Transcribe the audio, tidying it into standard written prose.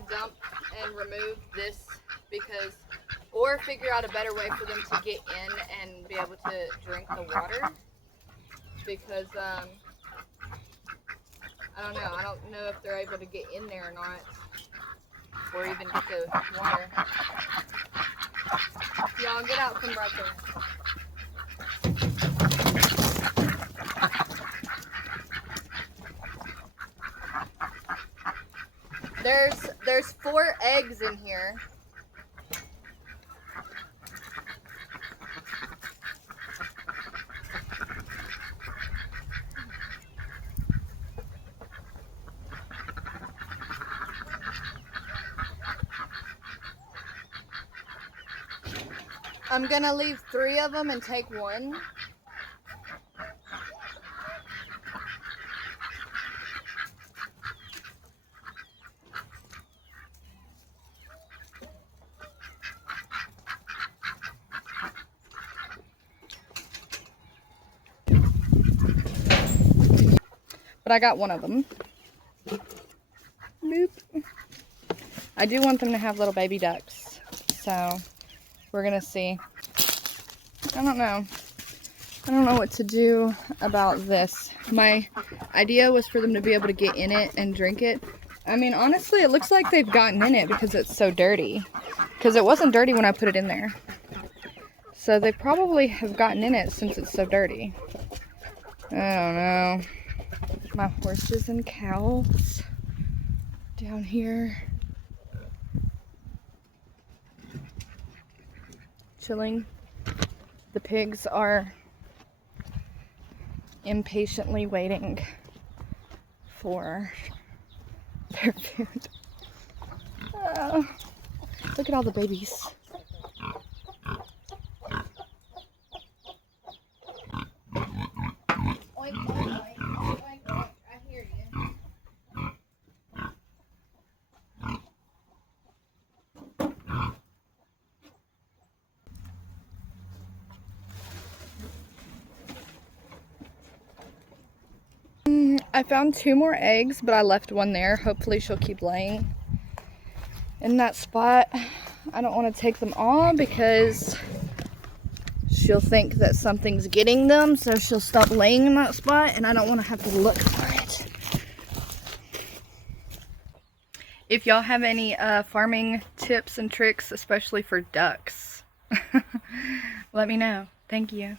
to dump and remove this because, or figure out a better way for them to get in and be able to drink the water because, I don't know. I don't know if they're able to get in there or not, or even get the water. Y'all get out from right there. There's 4 eggs in here. I'm gonna leave 3 of them and take 1. But I got 1 of them. Boop. I do want them to have little baby ducks, so we're gonna see. I don't know what to do about this. My idea was for them to be able to get in it and drink it. I mean, honestly, it looks like they've gotten in it because it's so dirty. Because it wasn't dirty when I put it in there. So they probably have gotten in it since it's so dirty. I don't know. My horses and cows down here. Chilling. The pigs are impatiently waiting for their food. Look at all the babies. Oink, oink, oink, oink, oink. I hear you. I found 2 more eggs, but I left 1 there. Hopefully she'll keep laying in that spot. I don't want to take them all because she'll think that something's getting them, so she'll stop laying in that spot, and I don't want to have to look for it. If y'all have any farming tips and tricks, especially for ducks, let me know. Thank you.